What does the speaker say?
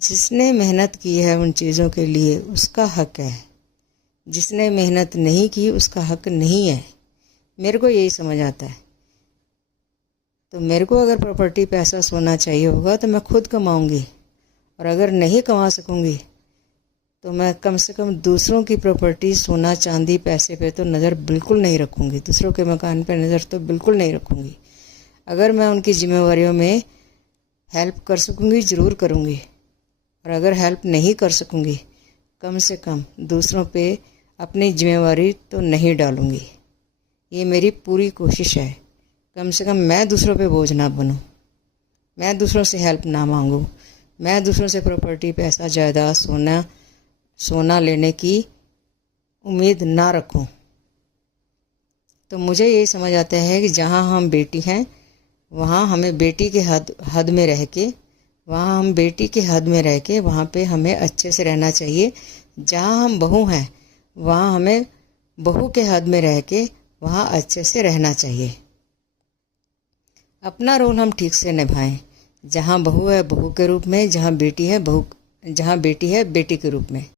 जिसने मेहनत की है उन चीज़ों के लिए उसका हक है, जिसने मेहनत नहीं की उसका हक नहीं है। मेरे को यही समझ आता है। तो मेरे को अगर प्रॉपर्टी, पैसा, सोना चाहिए होगा तो मैं खुद कमाऊंगी, और अगर नहीं कमा सकूंगी तो मैं कम से कम दूसरों की प्रॉपर्टी, सोना, चांदी, पैसे पे तो नज़र बिल्कुल नहीं रखूंगी। दूसरों के मकान पे नज़र तो बिल्कुल नहीं रखूंगी। अगर मैं उनकी जिम्मेवारियों में हेल्प कर सकूंगी ज़रूर करूंगी, और अगर हेल्प नहीं कर सकूंगी कम से कम दूसरों पे अपनी जिम्मेवारी तो नहीं डालूंगी। ये मेरी पूरी कोशिश है। कम से कम मैं दूसरों पे बोझ ना बनूं, मैं दूसरों से हेल्प ना मांगूं, मैं दूसरों से प्रॉपर्टी, पैसा, जायदाद, सोना लेने की उम्मीद ना रखूं। तो मुझे ये समझ आता है कि जहाँ हम बेटी हैं वहाँ हमें बेटी के हद में रह के, वहाँ पे हमें अच्छे से रहना चाहिए। जहाँ हम बहू हैं वहाँ हमें बहू के हद में रह के वहाँ अच्छे से रहना चाहिए। अपना रोल हम ठीक से निभाएं। जहाँ बहू है बहू के रूप में, जहाँ बेटी है बेटी के रूप में।